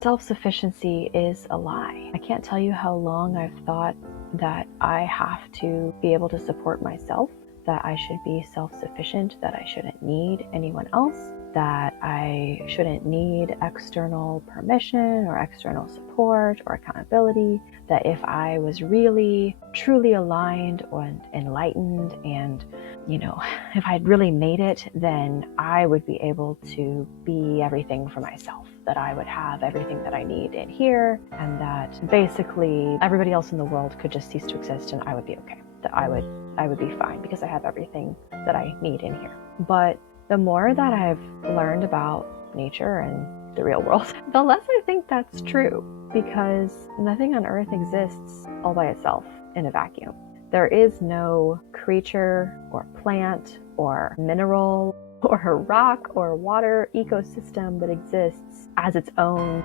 Self-sufficiency is a lie. I can't tell you how long I've thought that I have to be able to support myself, that I should be self-sufficient, that I shouldn't need anyone else, that I shouldn't need external permission or external support or accountability, that if I was really, truly aligned and enlightened and, if I'd really made it, then I would be able to be everything for myself, that I would have everything that I need in here, and that basically everybody else in the world could just cease to exist and I would be okay, that I would be fine because I have everything that I need in here. But the more that I've learned about nature and the real world, the less I think that's true, because nothing on earth exists all by itself in a vacuum. There is no creature or plant or mineral or rock or water ecosystem that exists as its own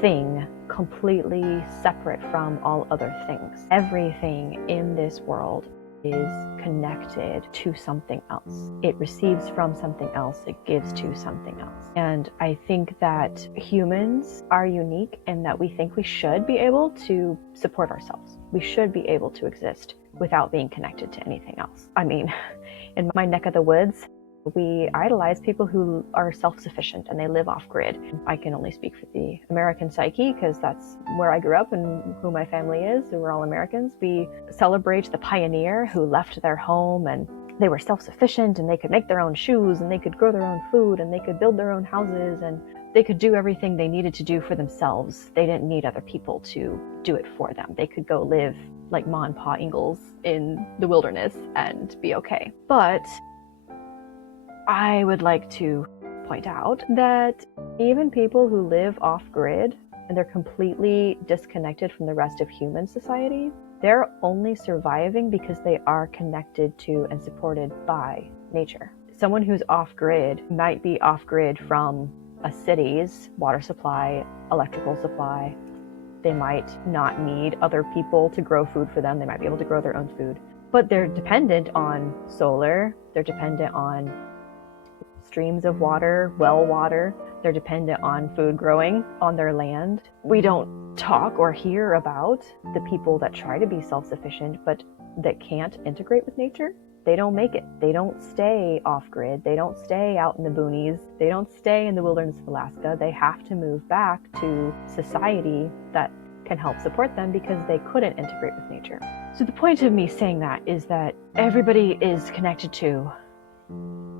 thing, completely separate from all other things. Everything in this world is connected to something else. It receives from something else, it gives to something else. And I think that humans are unique in that we think we should be able to support ourselves. We should be able to exist without being connected to anything else. I mean, in my neck of the woods, we idolize people who are self-sufficient and they live off-grid. I can only speak for the American psyche because that's where I grew up and who my family is. We're all Americans. We celebrate the pioneer who left their home and they were self-sufficient and they could make their own shoes and they could grow their own food and they could build their own houses and they could do everything they needed to do for themselves. They didn't need other people to do it for them. They could go live like Ma and Pa Ingalls in the wilderness and be okay. But I would like to point out that even people who live off-grid and they're completely disconnected from the rest of human society, they're only surviving because they are connected to and supported by nature. Someone who's off-grid might be off-grid from a city's water supply, electrical supply. They might not need other people to grow food for them. They might be able to grow their own food, but they're dependent on solar. They're dependent on streams of water, well water. They're dependent on food growing on their land. We don't talk or hear about the people that try to be self-sufficient, but that can't integrate with nature. They don't make it. They don't stay off-grid. They don't stay out in the boonies. They don't stay in the wilderness of Alaska. They have to move back to society that can help support them because they couldn't integrate with nature. So the point of me saying that is that everybody is connected to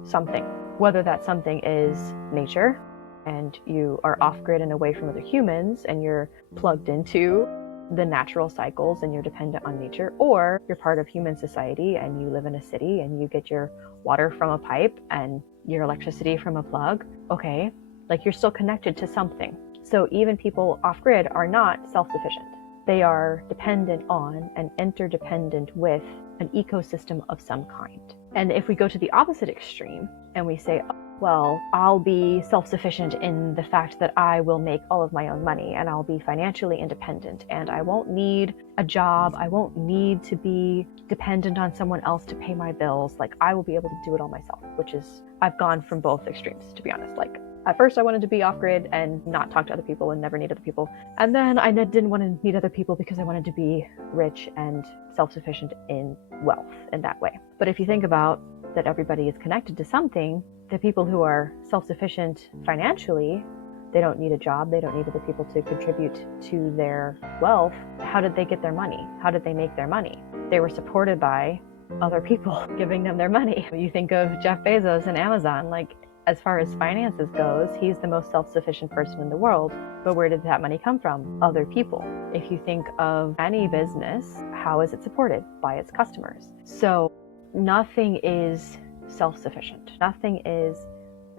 something. Whether that something is nature and you are off-grid and away from other humans and you're plugged into the natural cycles and you're dependent on nature, or you're part of human society and you live in a city and you get your water from a pipe and your electricity from a plug, okay, like you're still connected to something. So even people off-grid are not self-sufficient. They are dependent on and interdependent with an ecosystem of some kind. And if we go to the opposite extreme and we say, well, I'll be self-sufficient in the fact that I will make all of my own money and I'll be financially independent and I won't need a job. I won't need to be dependent on someone else to pay my bills. Like I will be able to do it all myself, which is, I've gone from both extremes, to be honest. Like at first I wanted to be off-grid and not talk to other people and never need other people. And then I didn't want to meet other people because I wanted to be rich and self-sufficient in wealth in that way. But if you think about that everybody is connected to something, the people who are self-sufficient financially, they don't need a job, they don't need other people to contribute to their wealth. How did they get their money? How did they make their money? They were supported by other people giving them their money. You think of Jeff Bezos and Amazon, like as far as finances goes, he's the most self-sufficient person in the world. But where did that money come from? Other people. If you think of any business, how is it supported? By its customers. So nothing is self-sufficient. Nothing is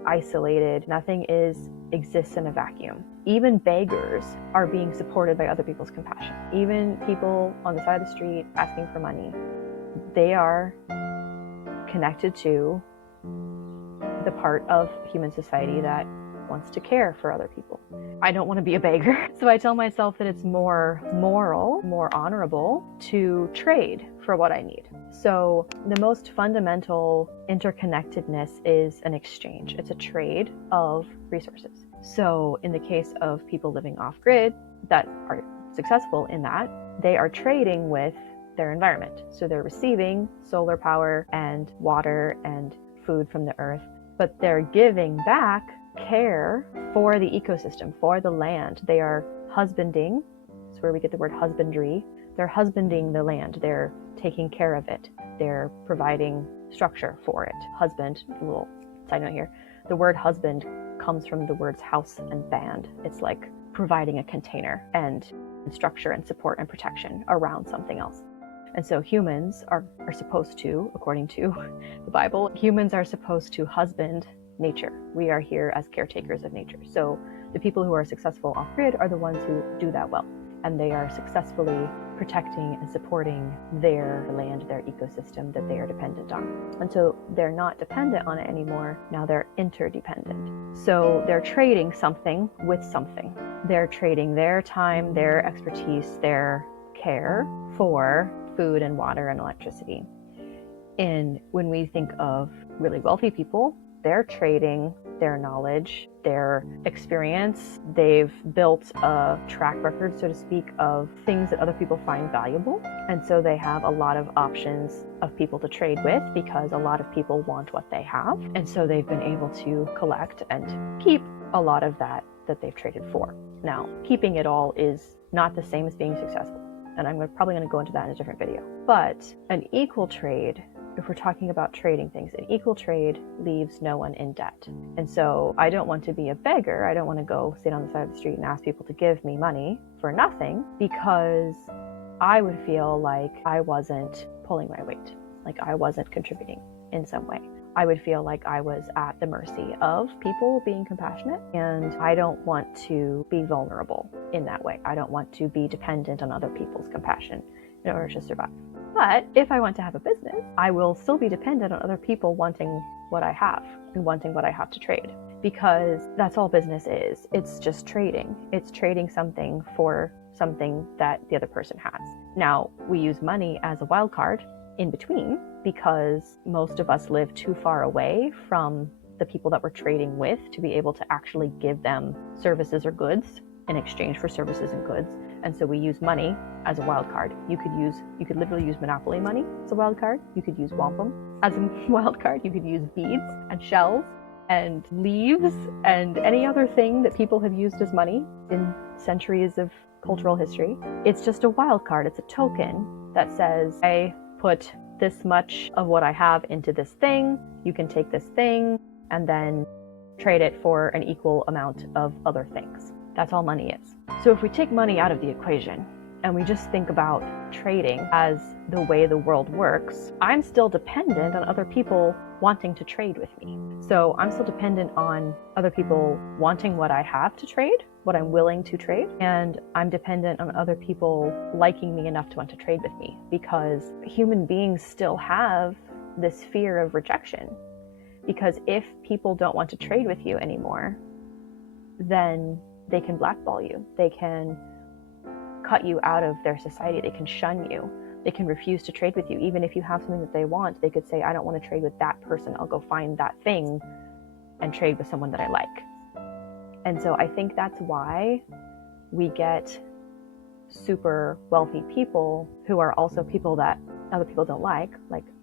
isolated. Nothing exists in a vacuum. Even beggars are being supported by other people's compassion. Even people on the side of the street asking for money, they are connected to the part of human society that wants to care for other people. I don't want to be a beggar. So I tell myself that it's more moral, more honorable to trade for what I need. So the most fundamental interconnectedness is an exchange. It's a trade of resources. So in the case of people living off grid that are successful in that, they are trading with their environment. So they're receiving solar power and water and food from the earth, but they're giving back care for the ecosystem, for the land. They are husbanding. That's where we get the word husbandry. They're husbanding the land. They're taking care of it. They're providing structure for it. Husband, a little side note here, the word husband comes from the words house and band. It's like providing a container and structure and support and protection around something else. And so humans are supposed to, according to the Bible, humans are supposed to husband nature. We are here as caretakers of nature. So the people who are successful off-grid are the ones who do that well. And they are successfully protecting and supporting their land, their ecosystem that they are dependent on. And so they're not dependent on it anymore. Now they're interdependent. So they're trading something with something. They're trading their time, their expertise, their care for food and water and electricity. And when we think of really wealthy people, they're trading their knowledge, their experience. They've built a track record, so to speak, of things that other people find valuable. And so they have a lot of options of people to trade with because a lot of people want what they have. And so they've been able to collect and keep a lot of that they've traded for. Now, keeping it all is not the same as being successful. And I'm probably going to go into that in a different video. But an equal trade, if we're talking about trading things, an equal trade leaves no one in debt. And so I don't want to be a beggar. I don't want to go sit on the side of the street and ask people to give me money for nothing, because I would feel like I wasn't pulling my weight, like I wasn't contributing in some way. I would feel like I was at the mercy of people being compassionate, and I don't want to be vulnerable in that way. I don't want to be dependent on other people's compassion in order to survive. But if I want to have a business, I will still be dependent on other people wanting what I have and wanting what I have to trade, because that's all business is. It's just trading. It's trading something for something that the other person has. Now, we use money as a wild card in between, because most of us live too far away from the people that we're trading with to be able to actually give them services or goods in exchange for services and goods. And so we use money as a wild card. You could literally use Monopoly money as a wild card. You could use wampum as a wild card. You could use beads and shells and leaves and any other thing that people have used as money in centuries of cultural history. It's just a wild card. It's a token that says, I put this much of what I have into this thing. You can take this thing and then trade it for an equal amount of other things. That's all money is. So if we take money out of the equation and we just think about trading as the way the world works, I'm still dependent on other people wanting to trade with me. So I'm still dependent on other people wanting what I have to trade, what I'm willing to trade, and I'm dependent on other people liking me enough to want to trade with me, because human beings still have this fear of rejection. Because if people don't want to trade with you anymore, then they can blackball you. They can cut you out of their society. They can shun you. They can refuse to trade with you. Even if you have something that they want, they could say, I don't want to trade with that person. I'll go find that thing and trade with someone that I like. And so I think that's why we get super wealthy people who are also people that other people don't like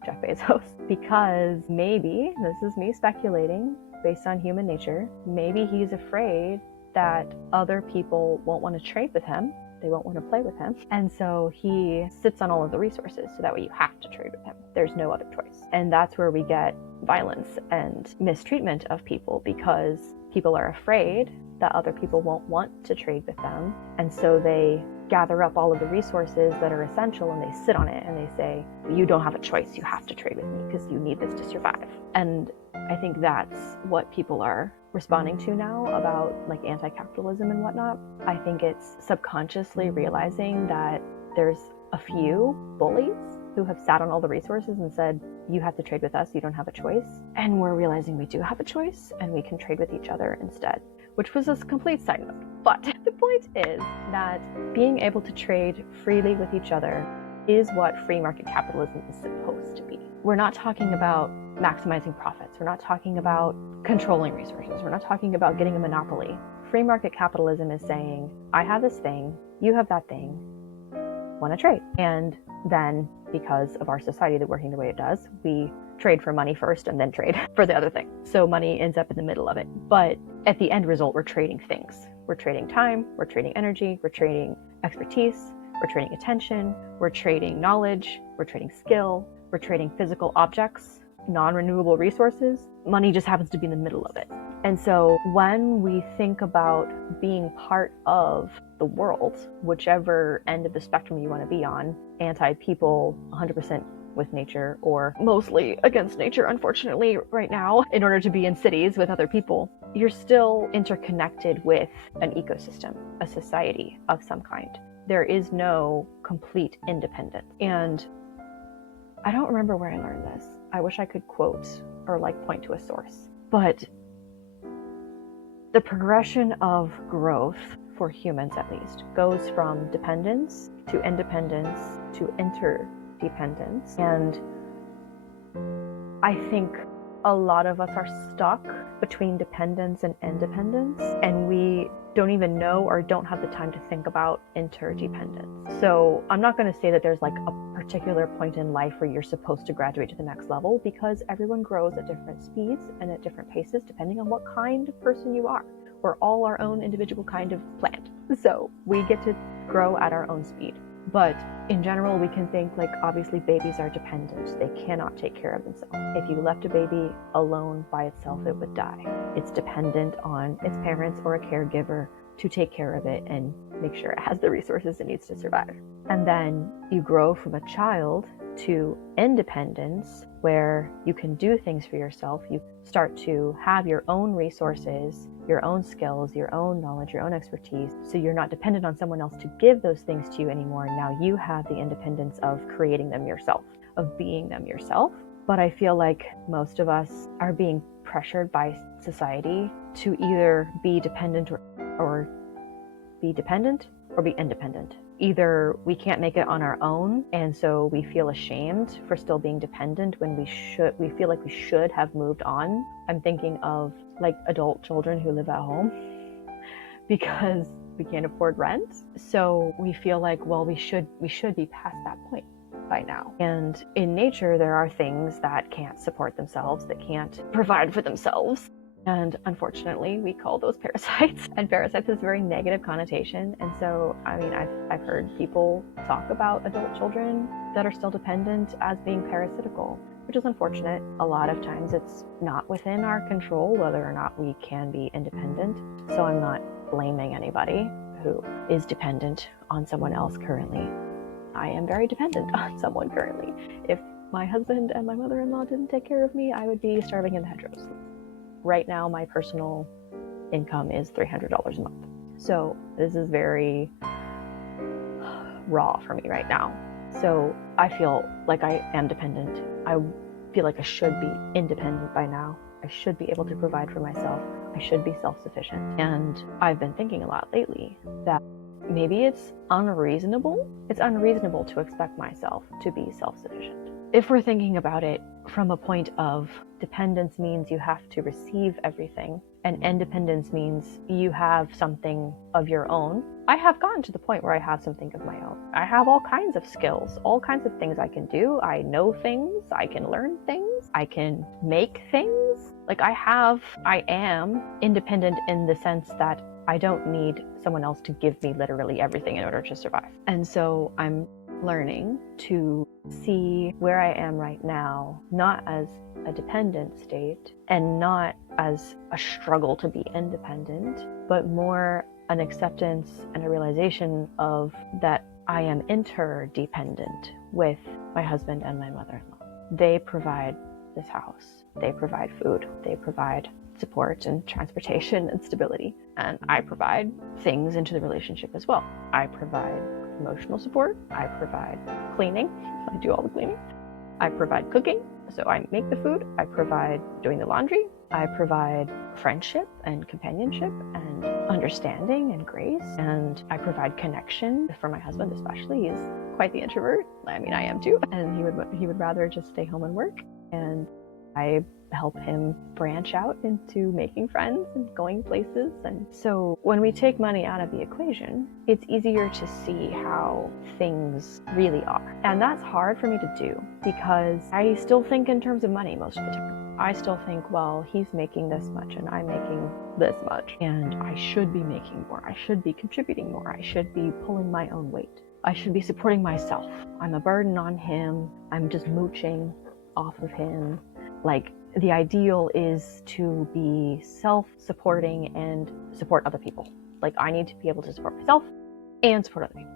Jeff Bezos, because maybe, this is me speculating based on human nature, maybe he's afraid that other people won't want to trade with him. They won't want to play with him. And so he sits on all of the resources, so that way you have to trade with him. There's no other choice. And that's where we get violence and mistreatment of people, because people are afraid that other people won't want to trade with them. And so they gather up all of the resources that are essential and they sit on it and they say, you don't have a choice, you have to trade with me because you need this to survive. And I think that's what people are responding to now about anti-capitalism and whatnot. I think it's subconsciously realizing that there's a few bullies who have sat on all the resources and said, you have to trade with us, you don't have a choice. And we're realizing we do have a choice and we can trade with each other instead, which was a complete side note. But the point is that being able to trade freely with each other is what free market capitalism is supposed to be. We're not talking about maximizing profits. We're not talking about controlling resources. We're not talking about getting a monopoly. Free market capitalism is saying, I have this thing, you have that thing, want to trade. And then because of our society that working the way it does, we trade for money first and then trade for the other thing. So money ends up in the middle of it. But at the end result, we're trading things. We're trading time, we're trading energy, we're trading expertise, we're trading attention, we're trading knowledge, we're trading skill, we're trading physical objects, non-renewable resources. Money just happens to be in the middle of it. And so when we think about being part of the world, whichever end of the spectrum you want to be on, anti-people, 100% with nature, or mostly against nature, unfortunately, right now, in order to be in cities with other people, you're still interconnected with an ecosystem, a society of some kind. There is no complete independence. And I don't remember where I learned this. I wish I could quote or point to a source. But the progression of growth, for humans at least, goes from dependence to independence to interdependence. And I think a lot of us are stuck between dependence and independence, and we don't even know or don't have the time to think about interdependence. So I'm not going to say that there's a particular point in life where you're supposed to graduate to the next level, because everyone grows at different speeds and at different paces depending on what kind of person you are. We're all our own individual kind of plant. So we get to grow at our own speed. But in general, we can think obviously babies are dependent. They cannot take care of themselves. If you left a baby alone by itself, it would die. It's dependent on its parents or a caregiver to take care of it and make sure it has the resources it needs to survive. And then you grow from a child to independence, where you can do things for yourself. You start to have your own resources, your own skills, your own knowledge, your own expertise. So you're not dependent on someone else to give those things to you anymore. Now you have the independence of creating them yourself, of being them yourself. But I feel like most of us are being pressured by society to either be dependent or be independent. Either we can't make it on our own, and so we feel ashamed for still being dependent when we feel like we should have moved on. I'm thinking of adult children who live at home because we can't afford rent. So we feel like, well, we should be past that point by now. And in nature, there are things that can't support themselves, that can't provide for themselves. And unfortunately, we call those parasites. And parasites has a very negative connotation. And so, I've heard people talk about adult children that are still dependent as being parasitical, which is unfortunate. A lot of times it's not within our control whether or not we can be independent. So I'm not blaming anybody who is dependent on someone else currently. I am very dependent on someone currently. If my husband and my mother-in-law didn't take care of me, I would be starving in the hedgerows. Right now, my personal income is $300 a month. So this is very raw for me right now. So I feel like I am dependent. I feel like I should be independent by now. I should be able to provide for myself. I should be self-sufficient. And I've been thinking a lot lately that maybe it's unreasonable. It's unreasonable to expect myself to be self-sufficient. If we're thinking about it from a point of dependence means you have to receive everything, and independence means you have something of your own. I have gotten to the point where I have something of my own. I have all kinds of skills, all kinds of things I can do. I know things, I can learn things, I can make things. I am independent in the sense that I don't need someone else to give me literally everything in order to survive. And so I'm learning to see where I am right now, not as a dependent state and not as a struggle to be independent, but more an acceptance and a realization of that I am interdependent with my husband and my mother-in-law. They provide this house, they provide food, they provide support and transportation and stability, and I provide things into the relationship as well. I provide emotional support. I provide cleaning. I do all the cleaning. I provide cooking. So I make the food. I provide doing the laundry. I provide friendship and companionship and understanding and grace. And I provide connection for my husband, especially. He's quite the introvert. I mean, I am too. And he would rather just stay home and work. And I help him branch out into making friends and going places. And so when we take money out of the equation, it's easier to see how things really are. And that's hard for me to do because I still think in terms of money most of the time. I still think, well, he's making this much and I'm making this much, and I should be making more. I should be contributing more. I should be pulling my own weight. I should be supporting myself. I'm a burden on him. I'm just mooching off of him. Like, the ideal is to be self-supporting and support other people. Like, I need to be able to support myself and support other people.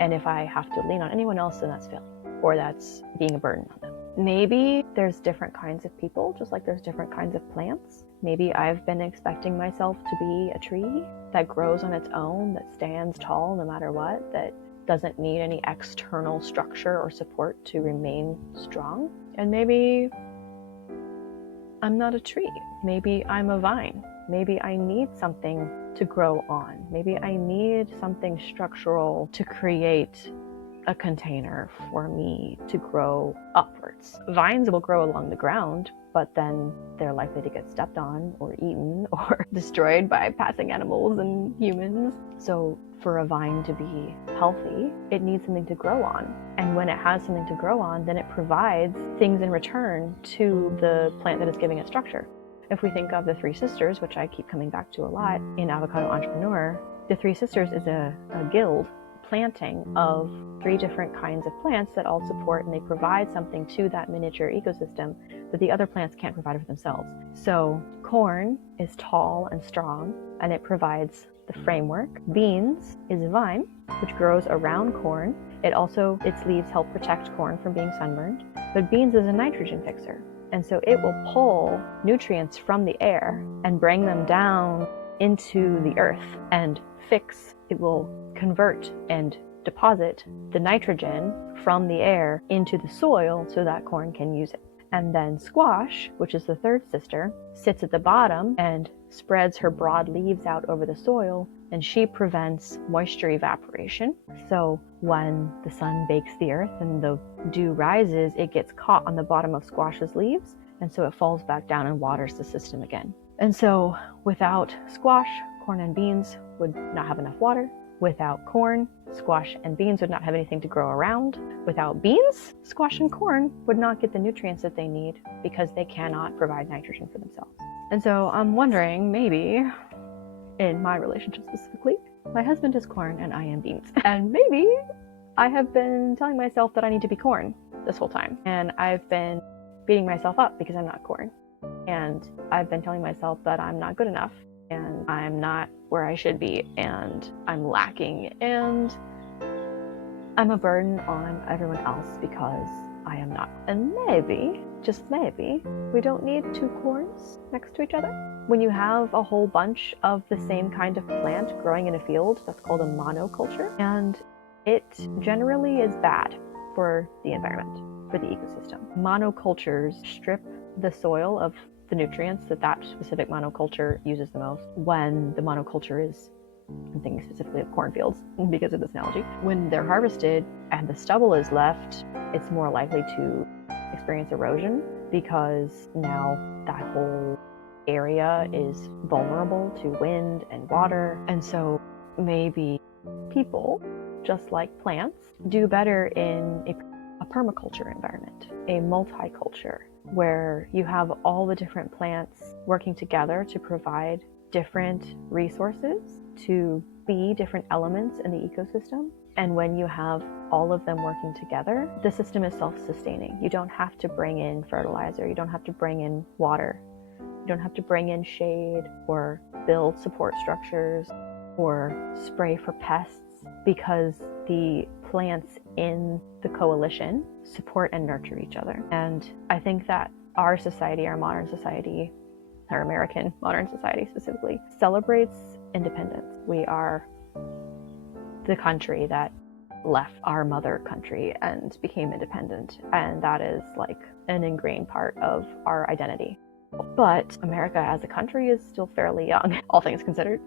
And if I have to lean on anyone else, then that's failing, or that's being a burden on them. Maybe there's different kinds of people, just like there's different kinds of plants. Maybe I've been expecting myself to be a tree that grows on its own, that stands tall no matter what, that doesn't need any external structure or support to remain strong. And maybe I'm not a tree. Maybe I'm a vine. Maybe I need something to grow on. Maybe I need something structural to create a container for me to grow upwards. Vines will grow along the ground, but then they're likely to get stepped on or eaten or destroyed by passing animals and humans. So for a vine to be healthy, it needs something to grow on. And when it has something to grow on, then it provides things in return to the plant that is giving it structure. If we think of the Three Sisters, which I keep coming back to a lot in Avocado Entrepreneur, the Three Sisters is a guild planting of 3 different kinds of plants that all support and they provide something to that miniature ecosystem that the other plants can't provide for themselves. So corn is tall and strong and it provides the framework. Beans is a vine which grows around corn. Its leaves help protect corn from being sunburned. But beans is a nitrogen fixer. And so it will pull nutrients from the air and bring them down into the earth and it will convert and deposit the nitrogen from the air into the soil so that corn can use it. And then squash, which is the third sister, sits at the bottom and spreads her broad leaves out over the soil, and she prevents moisture evaporation. So when the sun bakes the earth and the dew rises, it gets caught on the bottom of squash's leaves, and so it falls back down and waters the system again. And so without squash, corn and beans would not have enough water. Without corn, squash and beans would not have anything to grow around. Without beans, squash and corn would not get the nutrients that they need because they cannot provide nitrogen for themselves. And so I'm wondering, maybe, in my relationship specifically, my husband is corn and I am beans. And maybe I have been telling myself that I need to be corn this whole time. And I've been beating myself up because I'm not corn. And I've been telling myself that I'm not good enough and I'm not where I should be and I'm lacking and I'm a burden on everyone else because I am not. And maybe, just maybe, we don't need 2 corns next to each other. When you have a whole bunch of the same kind of plant growing in a field, that's called a monoculture, and it generally is bad for the environment, for the ecosystem. Monocultures strip the soil of the nutrients that specific monoculture uses the most. When the monoculture is, I'm thinking specifically of cornfields because of this analogy, when they're harvested and the stubble is left, it's more likely to experience erosion because now that whole area is vulnerable to wind and water. And so maybe people, just like plants, do better in a permaculture environment, a multiculture, where you have all the different plants working together to provide different resources, to be different elements in the ecosystem. And when you have all of them working together, the system is self-sustaining. You don't have to bring in fertilizer, you don't have to bring in water, you don't have to bring in shade or build support structures or spray for pests, because the plants in the coalition support and nurture each other. And I think that our society, our modern society, our American modern society specifically, celebrates independence. We are the country that left our mother country and became independent. And that is like an ingrained part of our identity. But America as a country is still fairly young, all things considered.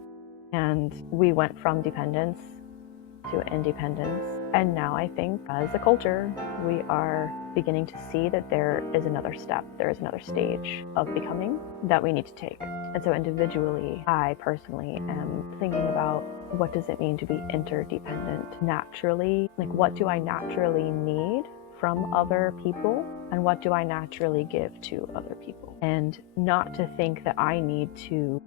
And we went from dependence to independence. And now I think as a culture, we are beginning to see that there is another step, there is another stage of becoming that we need to take. And so individually, I personally am thinking about, what does it mean to be interdependent naturally? Like, what do I naturally need from other people? And what do I naturally give to other people? And not to think that I need to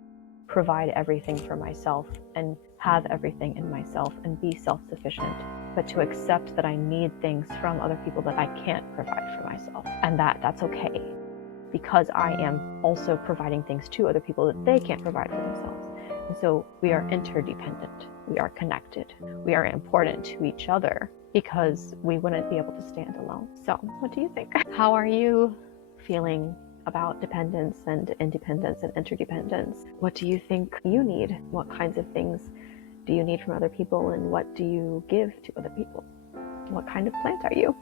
provide everything for myself and have everything in myself and be self-sufficient, but to accept that I need things from other people that I can't provide for myself, and that's okay, because I am also providing things to other people that they can't provide for themselves. And so we are interdependent, we are connected, we are important to each other, because we wouldn't be able to stand alone. So what do you think? How are you feeling about dependence and independence and interdependence? What do you think you need? What kinds of things do you need from other people, and what do you give to other people? What kind of plant are you?